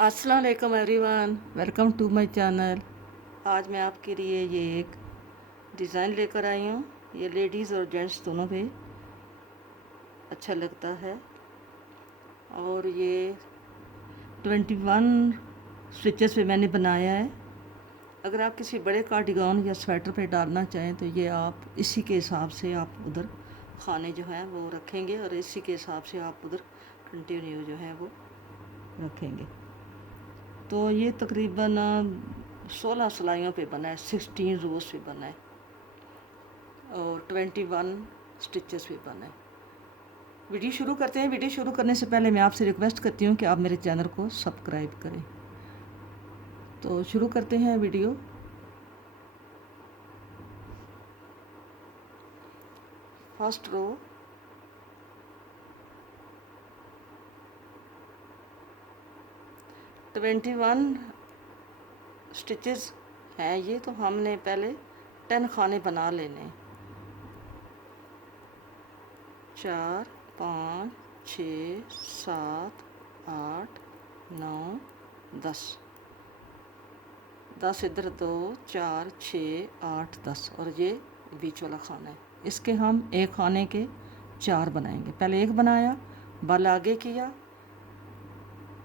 अस्सलाम वालेकुम everyone, welcome to my channel. आज मैं आपके लिए ये एक डिज़ाइन लेकर आई हूँ। ये लेडीज़ और जेंट्स दोनों पे अच्छा लगता है और ये 21 स्टिचेस पे मैंने बनाया है। अगर आप किसी बड़े कार्डिगान या स्वेटर पे डालना चाहें तो ये आप इसी के हिसाब से आप उधर खाने जो हैं वो रखेंगे और इसी के हिसाब से आप उधर कंटिन्यू जो है वो रखेंगे। तो ये तकरीबन 16 सिलाइयों पे बना है, 16 रोज़ पे बना है और 21 स्टिचेस पे बना है। वीडियो शुरू करते हैं। वीडियो शुरू करने से पहले मैं आपसे रिक्वेस्ट करती हूँ कि आप मेरे चैनल को सब्सक्राइब करें। तो शुरू करते हैं video. First row, twenty one stitches हैं ये, तो हमने पहले 10 खाने बना लेने। 4 5 6 7 8 9 10 10 इधर 2 4 6 8 10 और ये बीच वाला खाना है। इसके हम एक खाने के 4 बनाएंगे। पहले एक बनाया, बल आगे किया,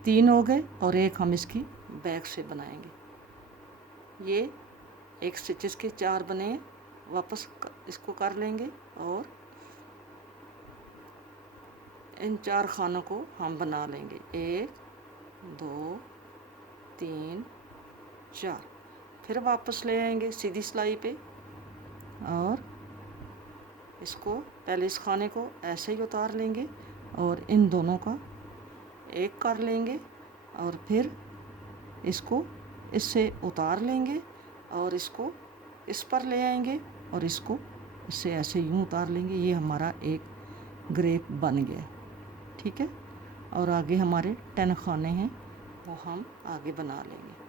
3 हो गए और एक हम इसकी बैक से बनाएंगे। ये एक स्टिचेस के 4 बने। वापस इसको कर लेंगे और इन 4 खानों को हम बना लेंगे। 1 2 3 4। फिर वापस ले आएंगे सीधी सिलाई पे और इसको पहले इस खाने को ऐसे ही उतार लेंगे और इन दोनों का एक कर लेंगे और फिर इसको इससे उतार लेंगे और इसको इस पर ले आएंगे और इसको इससे ऐसे यूँ उतार लेंगे। ये हमारा एक ग्रेप बन गया, ठीक है। और आगे हमारे 10 खाने हैं वो हम आगे बना लेंगे।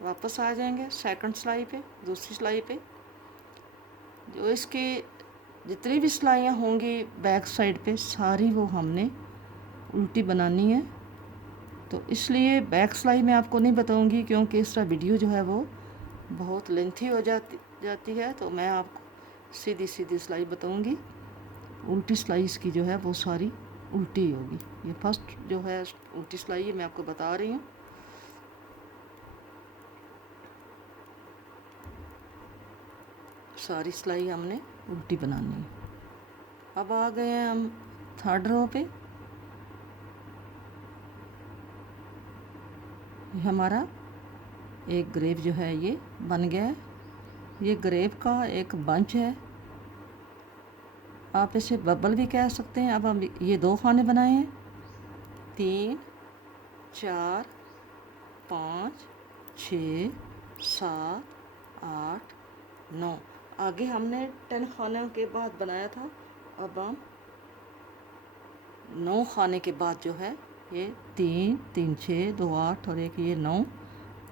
वापस आ जाएंगे सेकंड सिलाई पे, दूसरी सिलाई पे। जो इसकी जितनी भी सिलाइयाँ होंगी बैक साइड पे सारी वो हमने उल्टी बनानी है। तो इसलिए बैक सिलाई मैं आपको नहीं बताऊंगी क्योंकि इसका वीडियो जो है वो बहुत लेंथी हो जाती है। तो मैं आपको सीधी सीधी सिलाई बताऊंगी। उल्टी सिलाई इसकी जो है वो सारी उल्टी होगी। ये फर्स्ट जो है उल्टी सिलाई है, मैं आपको बता रही हूँ। सारी सिलाई हमने उल्टी बनानी है। अब आ गए हैं हम थर्ड रो पे। हमारा एक ग्रेप जो है ये बन गया है। ये ग्रेप का एक बंच है, आप इसे बबल भी कह सकते हैं। अब हम ये 2 खाने बनाए हैं, 3 4 5 6 7 8 9। आगे हमने 10 खानों के बाद बनाया था। अब हम 9 खाने के बाद जो है ये 3 3 6 2 8 और एक ये 9।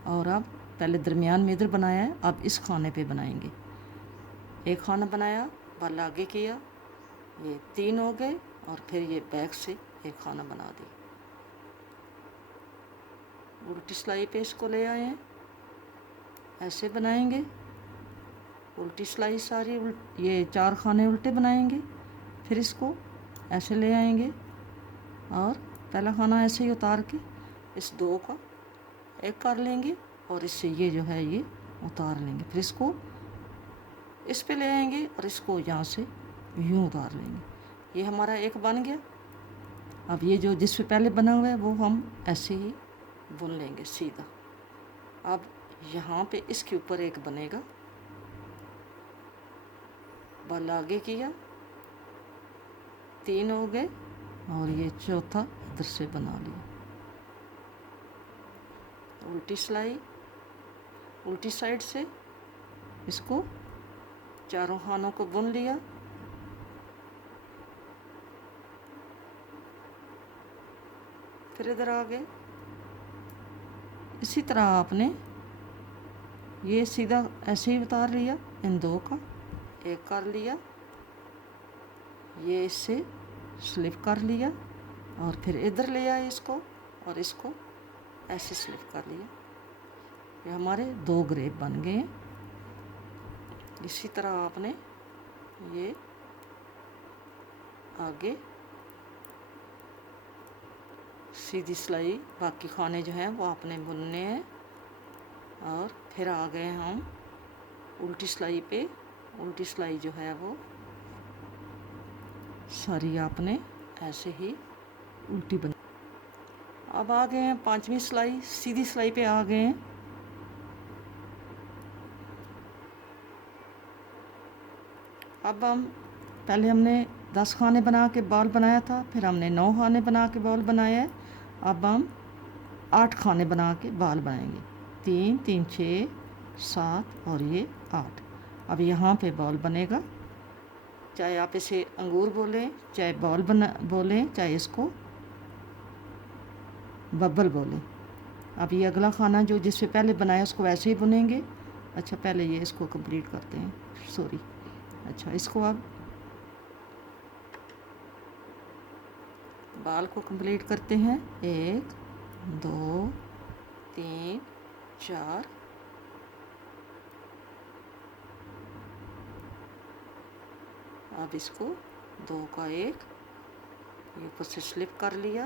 और अब पहले दरमियान में इधर बनाया है, अब इस खाने पे बनाएंगे। एक खाना बनाया, बल आगे किया, ये 3 हो गए और फिर ये बैक से एक खाना बना दी। उल्टी सिलाई पे इसको ले आए हैं, ऐसे बनाएंगे उल्टी सिलाई सारी ये 4 खाने उल्टे बनाएंगे। फिर इसको ऐसे ले आएंगे और पहला खाना ऐसे ही उतार के इस 2 का एक कर लेंगे और इससे ये जो है ये उतार लेंगे। फिर इसको इस पे ले आएंगे और इसको यहाँ से यूँ उतार लेंगे। ये हमारा एक बन गया। अब ये जो जिस पे पहले बना हुआ है वो हम ऐसे ही बुन लेंगे सीधा। अब यहाँ पे इसके ऊपर एक बनेगा, बल आगे किया, 3 हो गए और ये चौथा इधर से बना लिया। उल्टी सिलाई उल्टी साइड से इसको 4 खानों को बुन लिया। फिर इधर आ गए। इसी तरह आपने ये सीधा ऐसे ही उतार लिया इन 2 का एक कर लिया, ये इससे स्लिप कर लिया और फिर इधर ले आए इसको और इसको ऐसे स्लिप कर लिया। ये हमारे 2 ग्रेप बन गए हैं। इसी तरह आपने ये आगे सीधी सिलाई बाकी खाने जो हैं वो आपने बुनने हैं। और फिर आ गए हम उल्टी सिलाई पे। उल्टी सिलाई जो है वो सारी आपने ऐसे ही उल्टी बन। अब आ गए हैं 5वीं सिलाई, सीधी सिलाई पे आ गए हैं। अब हम पहले हमने 10 खाने बना के बॉल बनाया था, फिर हमने 9 खाने बना के बॉल बनाया है। अब हम 8 खाने बना के बॉल बनाएंगे। 3 3 6 7 और ये 8। अब यहाँ पे बॉल बनेगा, चाहे आप इसे अंगूर बोलें, चाहे बॉल बना बोलें, चाहे इसको बबल बोलें। अब ये अगला खाना जो जिससे पहले बनाया उसको वैसे ही बुनेंगे। अच्छा, पहले ये इसको कंप्लीट करते हैं, सॉरी। अच्छा, इसको अब बाल को कंप्लीट करते हैं। 1 2 3 4। अब इसको 2 का 1 ये ऊपर से स्लिप कर लिया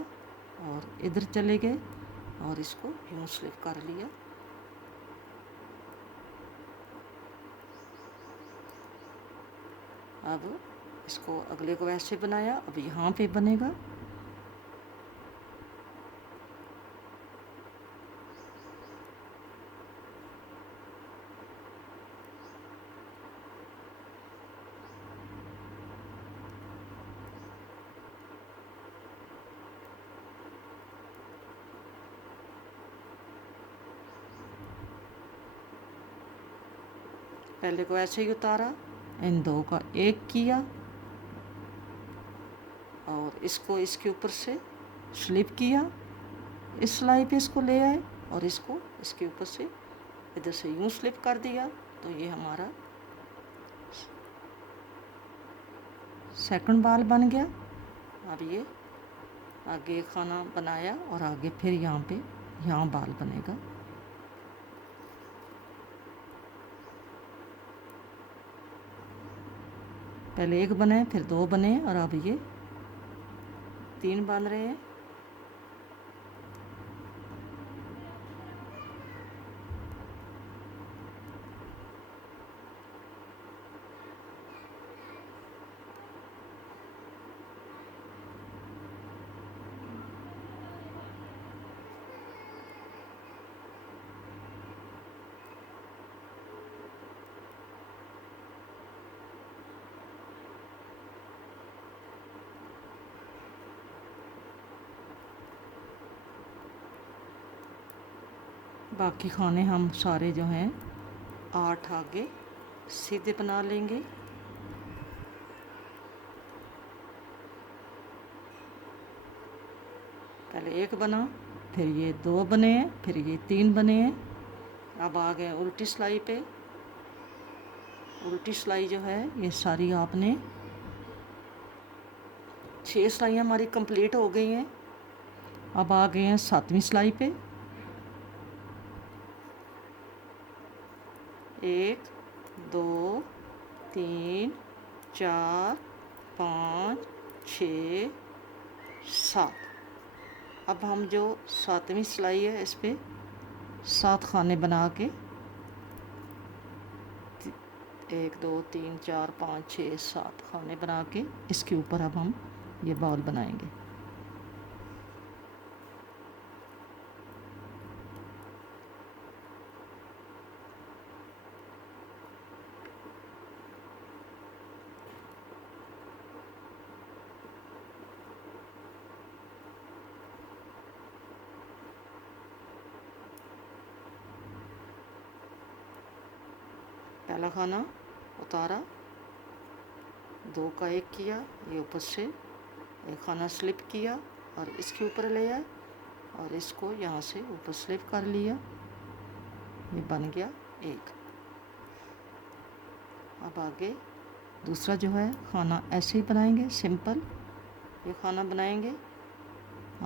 और इधर चले गए और इसको यूँ स्लिप कर लिया। अब इसको अगले को ऐसे बनाया। अब यहाँ पे बनेगा। पहले को ऐसे ही उतारा, इन 2 का 1 किया और इसको इसके ऊपर से स्लिप किया। इस सिलाई पे इसको ले आए और इसको इसके ऊपर से इधर से यूँ स्लिप कर दिया। तो ये हमारा सेकंड बाल बन गया। अब ये आगे खाना बनाया और आगे फिर यहाँ बाल बनेगा। पहले 1 बने, फिर 2 बने और अब ये 3 बन रहे हैं। बाकी खाने हम सारे जो हैं 8 आगे सीधे बना लेंगे। पहले 1 बना, फिर ये 2 बने हैं, फिर ये 3 बने हैं। अब आ गए उल्टी सिलाई पे। उल्टी सिलाई जो है ये सारी आपने 6 सिलाइयाँ हमारी कंप्लीट हो गई हैं। अब आ गए हैं 7वीं सिलाई पे। 1 2 3 4 5 6 7। अब हम जो 7वीं सिलाई है इस पे 7 खाने बना के 1 2 3 4 5 6 7 खाने बना के इसके ऊपर अब हम ये बॉल बनाएंगे। पहला खाना उतारा, 2 का 1 किया, ये ऊपर से एक खाना स्लिप किया और इसके ऊपर ले आया और इसको यहाँ से ऊपर स्लिप कर लिया। ये बन गया 1। अब आगे दूसरा जो है खाना ऐसे ही बनाएंगे, सिंपल ये खाना बनाएंगे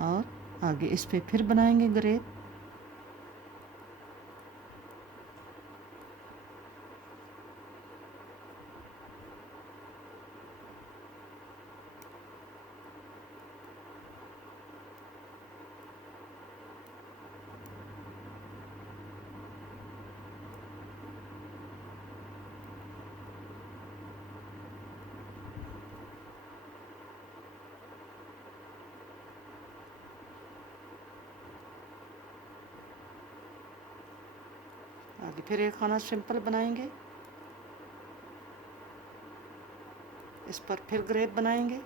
और आगे इस पे फिर बनाएंगे ग्रेप। आगे फिर एक खाना सिंपल बनाएंगे, इस पर फिर ग्रेप बनाएंगे।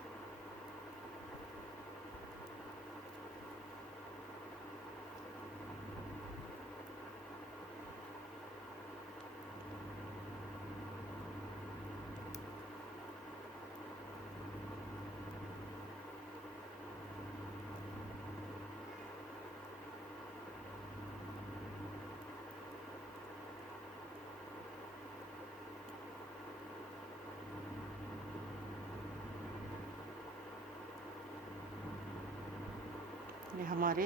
ये हमारे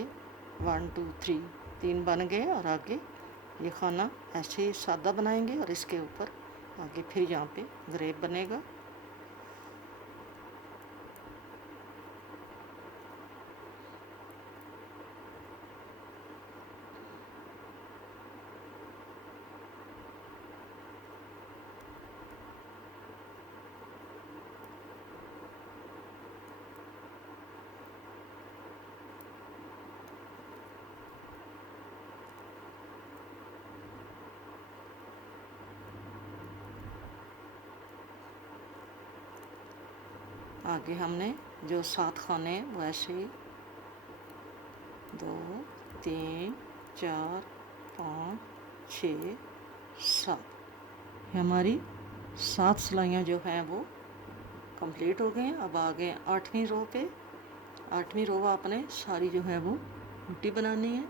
1 2 3 3 बन गए और आगे ये खाना ऐसे ही सादा बनाएंगे और इसके ऊपर आगे फिर यहाँ पे ग्रेप बनेगा। आगे हमने जो 7 खाने हैं वो ऐसे 2 3 4 5 6 7 हमारी 7 सिलाइयाँ जो हैं वो कंप्लीट हो गई हैं। अब आ गए 8वीं रो पे। 8वीं रो आपने सारी जो है वो उल्टी बनानी है।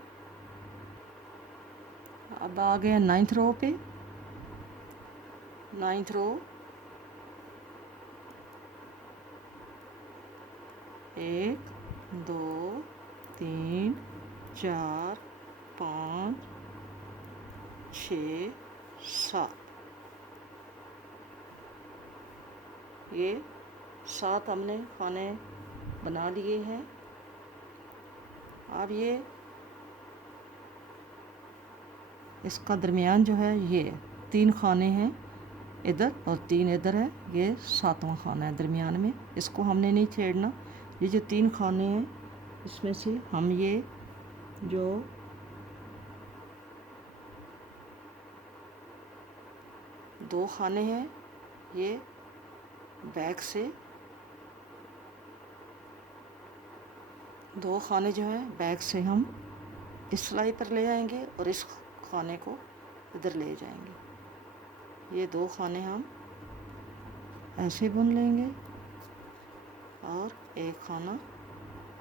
अब आ गए 9th रो पे। 9th रो 1 2 3 4 5 6 7 ये 7 हमने खाने बना लिए हैं। अब ये इसका दरमियान जो है ये 3 खाने हैं इधर और 3 इधर है, ये 7वां खाना है दरमियान में। इसको हमने नहीं छेड़ना। ये जो 3 खाने हैं इसमें से हम ये जो दो खाने हैं ये बैक से 2 खाने जो हैं बैक से हम इस सिलाई पर ले आएंगे और इस खाने को इधर ले जाएंगे। ये 2 खाने हम ऐसे बुन लेंगे और एक खाना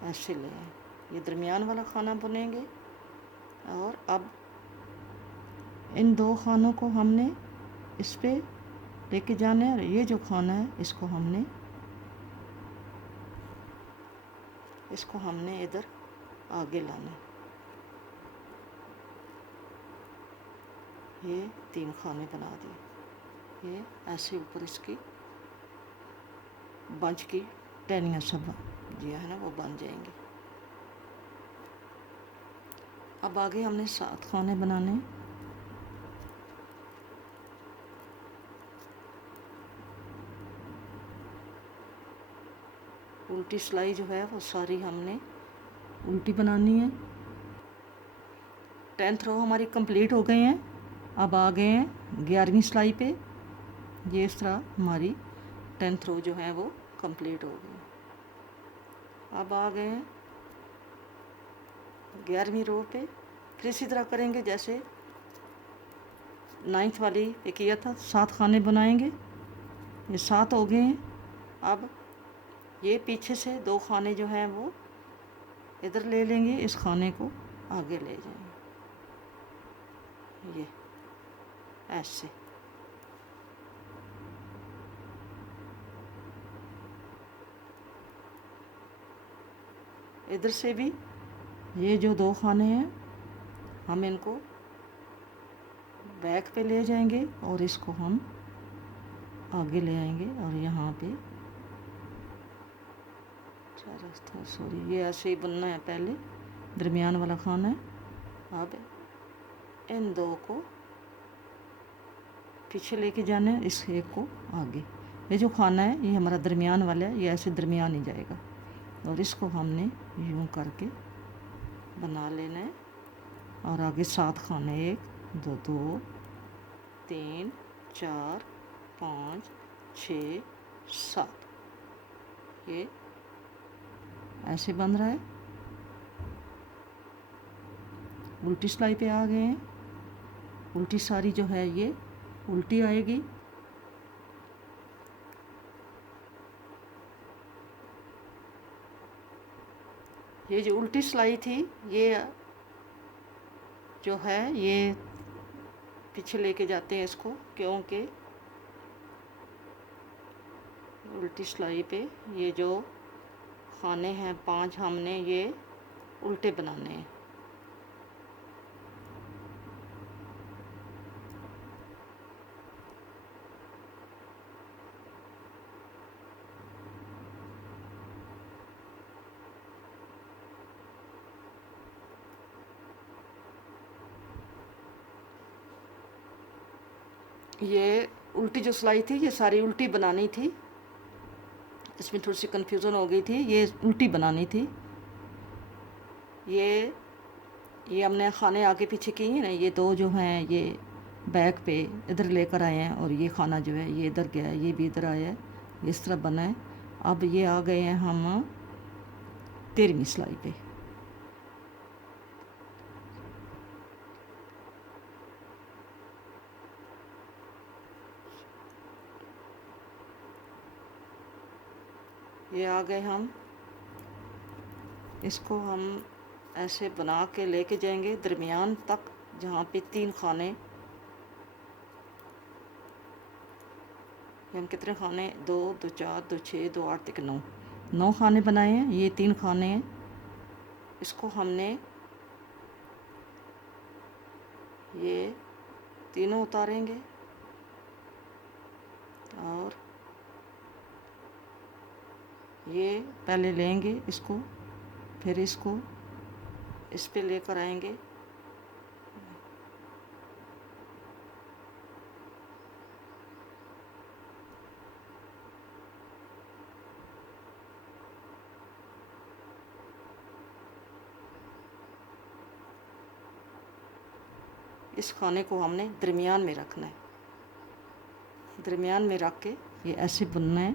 ऐसे ले आए, ये दरमियान वाला खाना बुनेंगे। और अब इन 2 खानों को हमने इस पे लेके जाना है और ये जो खाना है इसको हमने इधर आगे लाना है। ये 3 खाने बना दिए। ये ऐसे ऊपर इसकी बंच की टहनियाँ सब जो है ना वो बन जाएंगी। अब आगे हमने 7 खाने बनाने हैं। उल्टी सिलाई जो है वो सारी हमने उल्टी बनानी है। 10th रो हमारी कंप्लीट हो गए हैं। अब आ गए हैं 11वीं सिलाई पे। ये इस तरह हमारी 10th रो जो है वो कंप्लीट हो गई। अब आ गए हैं 11वीं रो पे। फिर इसी तरह करेंगे जैसे 9th वाली पे किया था। 7 खाने बनाएंगे, ये 7 हो गए हैं। अब ये पीछे से 2 खाने जो हैं वो इधर ले लेंगे, इस खाने को आगे ले जाएंगे, ये ऐसे। इधर से भी ये जो 2 खाने हैं हम इनको बैक पे ले जाएंगे और इसको हम आगे ले आएंगे और यहाँ पे रास्ता, सॉरी, ये ऐसे ही बनना है। पहले दरमियान वाला खाना है। अब इन 2 को पीछे लेके जाना है, इस एक को आगे। ये जो खाना है ये हमारा दरमियान वाला है, ये ऐसे दरमियान ही जाएगा और इसको हमने यूं करके बना लेना है। और आगे 7 खाने, 1 2 2 3 4 5 6 7, ये ऐसे बन रहा है। उल्टी सिलाई पे आ गए हैं। उल्टी सारी जो है ये उल्टी आएगी। ये जो उल्टी सिलाई थी ये जो है ये पीछे लेके जाते हैं इसको, क्योंकि उल्टी सिलाई पे ये जो खाने हैं 5 हमने ये उल्टे बनाने हैं। ये उल्टी जो सिलाई थी ये सारी उल्टी बनानी थी। इसमें थोड़ी सी कन्फ्यूज़न हो गई थी, ये उल्टी बनानी थी। ये हमने खाने आगे पीछे किए हैं ना, ये 2 जो हैं ये बैक पे इधर लेकर आए हैं और ये खाना जो है ये इधर गया है, ये भी इधर आया है, इस तरह बना है। अब ये आ गए हैं हम 13वीं सिलाई पे। ये आ गए हम, इसको हम ऐसे बना के लेके जाएंगे दरमियान तक, जहाँ पे 3 खाने, हम कितने खाने 2 2 4 2 6 2 8 तक 9 खाने बनाए हैं। ये 3 खाने हैं, इसको हमने ये तीनों उतारेंगे और ये पहले लेंगे इसको, फिर इसको इस पे लेकर आएंगे। इस खाने को हमने दरमियान में रखना है। दरमियान में रख के ये ऐसे बुनना है,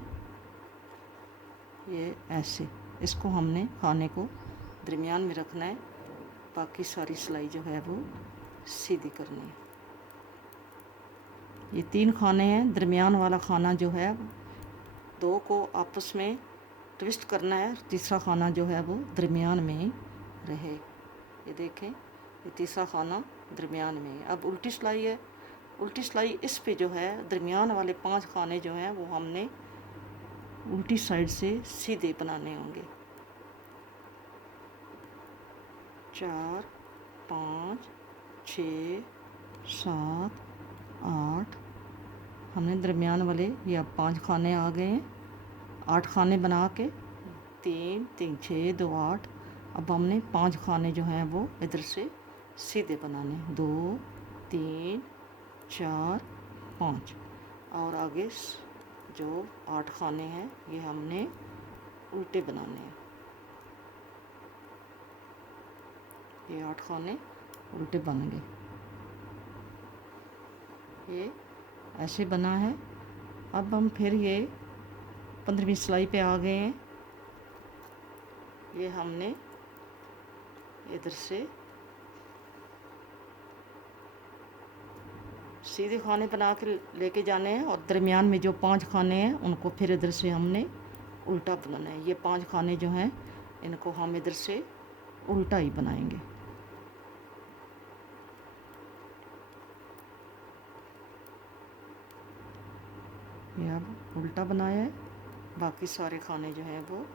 ये ऐसे, इसको हमने खाने को दरमियान में रखना है। बाकी सारी सिलाई जो है वो सीधी करनी है। ये 3 खाने हैं, दरमियान वाला खाना जो है 2 को आपस में ट्विस्ट करना है, तीसरा खाना जो है वो दरमियान में ही रहे। ये देखें, ये तीसरा खाना दरमियान में है। अब उल्टी सिलाई है, उल्टी सिलाई इस पे जो है दरमियान वाले 5 खाने जो हैं वो हमने उल्टी साइड से सीधे बनाने होंगे। 4 5 6 7 8, हमने दरमियान वाले ये अब 5 खाने आ गए हैं। 8 खाने बना के 3 3 6 2 8, अब हमने 5 खाने जो हैं वो इधर से सीधे बनाने, 2 3 4 5, और आगे जो 8 खाने हैं ये हमने उल्टे बनाने हैं। ये 8 खाने उल्टे बन गए, ये ऐसे बना है। अब हम फिर ये 15वीं सिलाई पे आ गए हैं। ये हमने इधर से सीधे खाने बना के लेके जाने हैं और दरमियान में जो 5 खाने हैं उनको फिर इधर से हमने उल्टा बनाना है। ये 5 खाने जो हैं इनको हम इधर से उल्टा ही बनाएंगे। ये अब उल्टा बनाया है, बाकी सारे खाने जो हैं वो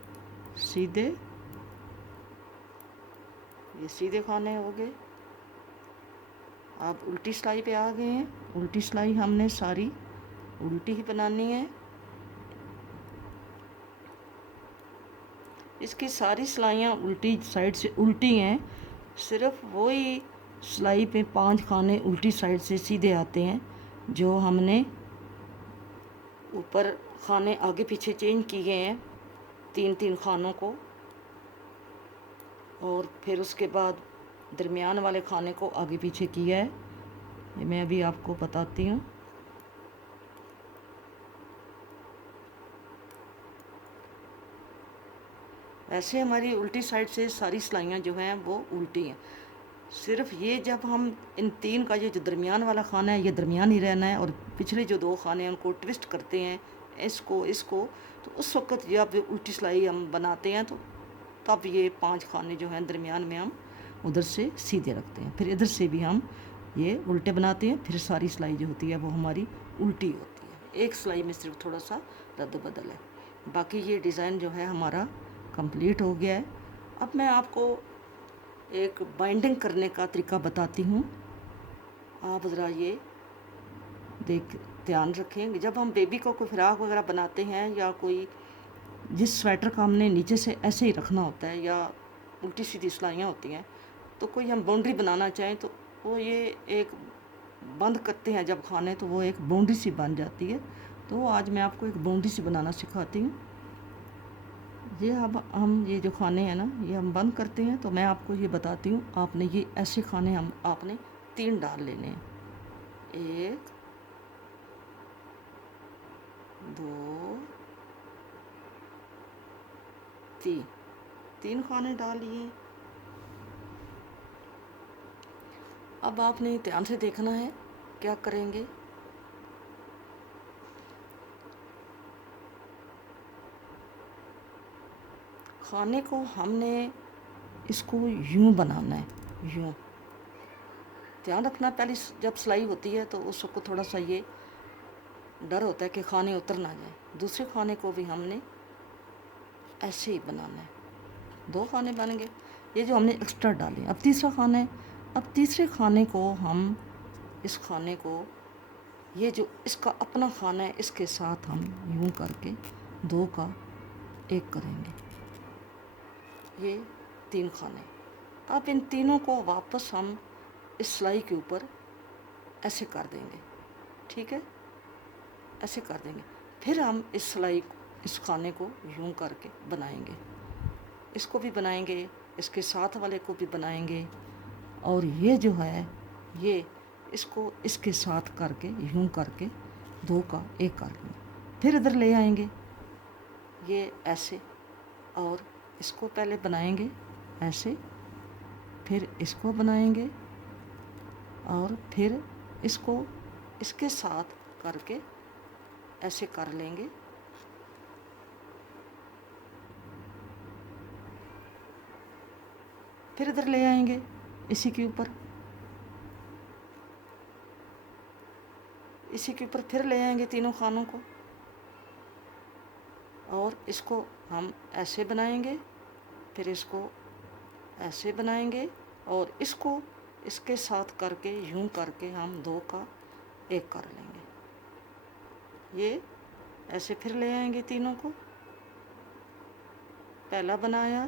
सीधे ये सीधे खाने हो गए। आप उल्टी सिलाई पे आ गए हैं। उल्टी सिलाई हमने सारी उल्टी ही बनानी है। इसकी सारी सिलाइयाँ उल्टी साइड से उल्टी हैं। सिर्फ वही सिलाई पे 5 खाने उल्टी साइड से सीधे आते हैं, जो हमने ऊपर खाने आगे पीछे चेंज किए हैं 3-3 खानों को, और फिर उसके बाद दरमियान वाले खाने को आगे पीछे किया है। ये मैं अभी आपको बताती हूँ। ऐसे हमारी उल्टी साइड से सारी सिलाइयाँ जो हैं वो उल्टी हैं। सिर्फ ये जब हम इन 3 का ये जो दरमियान वाला खाना है ये दरमियान ही रहना है, और पिछले जो 2 खाने हैं उनको ट्विस्ट करते हैं इसको इसको, तो उस वक़्त जब उल्टी सिलाई हम बनाते हैं तो तब ये 5 खाने जो हैं दरमियान में हम उधर से सीधे रखते हैं। फिर इधर से भी हम ये उल्टे बनाते हैं। फिर सारी सिलाई जो होती है वो हमारी उल्टी होती है। एक सिलाई में सिर्फ थोड़ा सा रद्द बदल है। बाकी ये डिज़ाइन जो है हमारा कंप्लीट हो गया है। अब मैं आपको एक बाइंडिंग करने का तरीका बताती हूँ। आप ज़रा ये ध्यान रखें। जब हम बेबी को कोई फ्राक वगैरह बनाते हैं, या कोई जिस स्वेटर का हमने नीचे से ऐसे ही रखना होता है, या उल्टी सीधी सिलाइयाँ होती हैं, तो कोई हम बाउंड्री बनाना चाहें तो वो ये एक बंद करते हैं जब खाने, तो वो एक बाउंड्री सी बन जाती है। तो आज मैं आपको एक बाउंड्री सी बनाना सिखाती हूँ। ये अब हम ये जो खाने हैं ना ये हम बंद करते हैं, तो मैं आपको ये बताती हूँ। आपने ये ऐसे खाने हम आपने 3 डाल लेने हैं। 1 2 3 खाने डाल लिए। अब आपने ध्यान से देखना है क्या करेंगे। खाने को हमने इसको यूं बनाना है, यूं। ध्यान रखना, पहले जब सिलाई होती है तो उसको थोड़ा सा ये डर होता है कि खाने उतर ना जाए। दूसरे खाने को भी हमने ऐसे ही बनाना है। 2 खाने बन गए। ये जो हमने एक्स्ट्रा डाले, अब तीसरा खाना है। अब तीसरे खाने को हम इस खाने को, ये जो इसका अपना खाना है, इसके साथ हम यूं करके 2 का 1 करेंगे। ये 3 खाने। अब इन तीनों को वापस हम इस सिलाई के ऊपर ऐसे कर देंगे। ठीक है, ऐसे कर देंगे। फिर हम इस सिलाई इस खाने को यूं करके बनाएंगे। इसको भी बनाएंगे, इसके साथ वाले को भी बनाएंगे, और ये जो है ये इसको इसके साथ करके यूं करके 2 का 1 कर लेंगे। फिर इधर ले आएंगे ये ऐसे, और इसको पहले बनाएंगे ऐसे, फिर इसको बनाएंगे, और फिर इसको इसके साथ करके ऐसे कर लेंगे। फिर इधर ले आएंगे इसी के ऊपर, इसी के ऊपर फिर ले आएंगे तीनों खानों को, और इसको हम ऐसे बनाएंगे, फिर इसको ऐसे बनाएंगे, और इसको इसके साथ करके यूं करके हम 2 का 1 कर लेंगे। ये ऐसे फिर ले आएंगे तीनों को, पहला बनाया,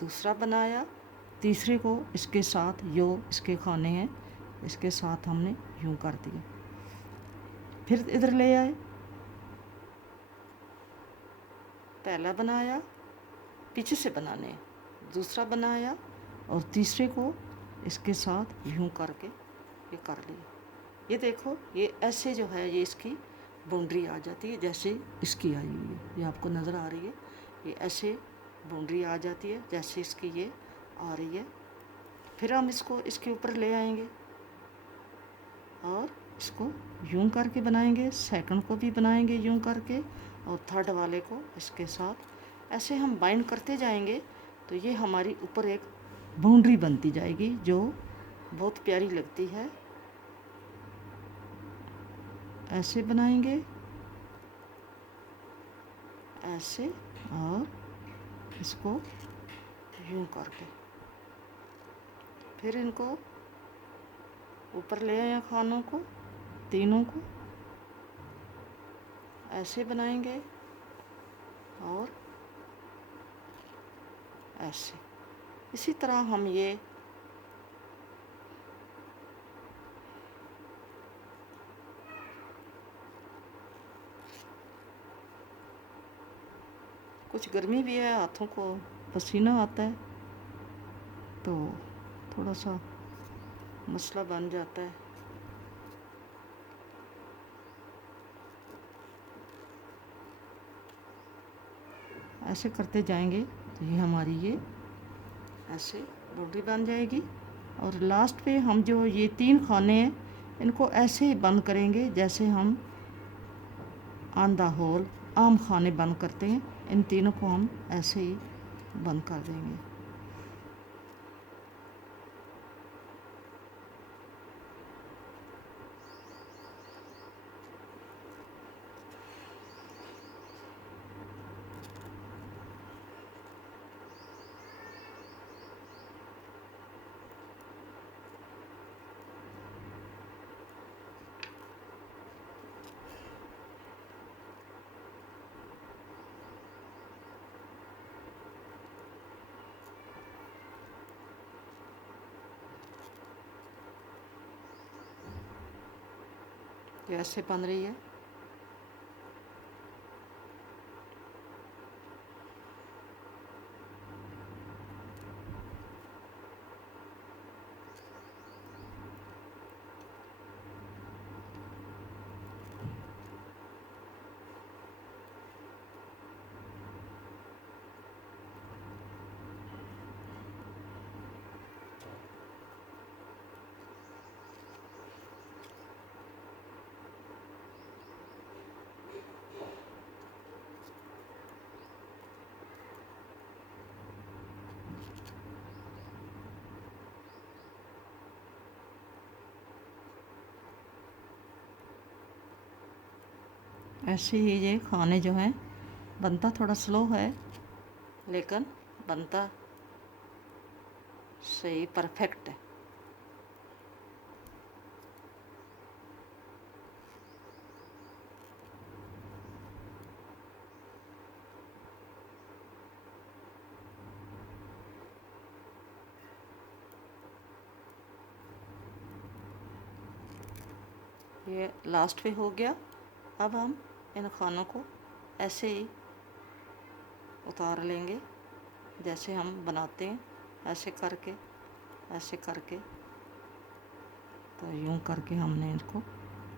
दूसरा बनाया, तीसरे को इसके साथ जो इसके खाने हैं इसके साथ हमने यूं कर दिया। फिर इधर ले आए, पहला बनाया, पीछे से बनाने हैं, दूसरा बनाया, और तीसरे को इसके साथ यूं करके ये कर लिया। ये देखो, ये ऐसे जो है ये इसकी बाउंड्री आ जाती है, जैसे इसकी आई हुई है, ये आपको नज़र आ रही है। ये ऐसे बाउंड्री आ जाती है जैसे इसकी ये आ रही है। फिर हम इसको इसके ऊपर ले आएंगे और इसको यूं करके बनाएंगे, सेकंड को भी बनाएंगे यूं करके, और थर्ड वाले को इसके साथ ऐसे हम बाइंड करते जाएंगे। तो ये हमारी ऊपर एक बाउंड्री बनती जाएगी जो बहुत प्यारी लगती है। ऐसे बनाएंगे, ऐसे, और इसको यूं करके फिर इनको ऊपर ले आए खानों को, तीनों को ऐसे बनाएंगे और ऐसे। इसी तरह हम ये कुछ गर्मी भी है, हाथों को पसीना आता है तो थोड़ा सा मसला बन जाता है। ऐसे करते जाएंगे तो ये हमारी ये ऐसे बाउंड्री बन जाएगी। और लास्ट पे हम जो ये 3 खाने हैं इनको ऐसे ही बंद करेंगे जैसे हम ऑन द होल आम खाने बंद करते हैं। इन तीनों को हम ऐसे ही बंद कर देंगे। ये ऐसे बन रही है। ऐसे ही ये खाने जो हैं बनता थोड़ा स्लो है लेकिन बनता सही परफेक्ट है। ये लास्ट पे हो गया। अब हम इन खानों को ऐसे ही उतार लेंगे जैसे हम बनाते हैं, ऐसे करके तो यूं करके हमने इनको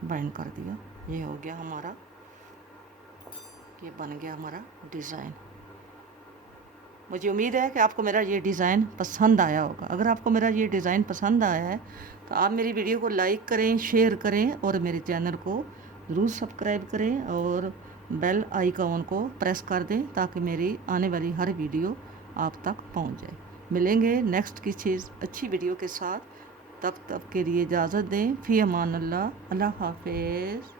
बाइंड कर दिया। ये हो गया हमारा, ये बन गया हमारा डिज़ाइन। मुझे उम्मीद है कि आपको मेरा ये डिज़ाइन पसंद आया होगा। अगर आपको मेरा ये डिज़ाइन पसंद आया है तो आप मेरी वीडियो को लाइक करें, शेयर करें और मेरे चैनल को ज़रूर सब्सक्राइब करें और बेल आइकॉन को प्रेस कर दें ताकि मेरी आने वाली हर वीडियो आप तक पहुंच जाए। मिलेंगे नेक्स्ट किसी अच्छी वीडियो के साथ। तब के लिए इजाज़त दें। फ़ी अमान अल्लाह। अल्लाह हाफ़िज़।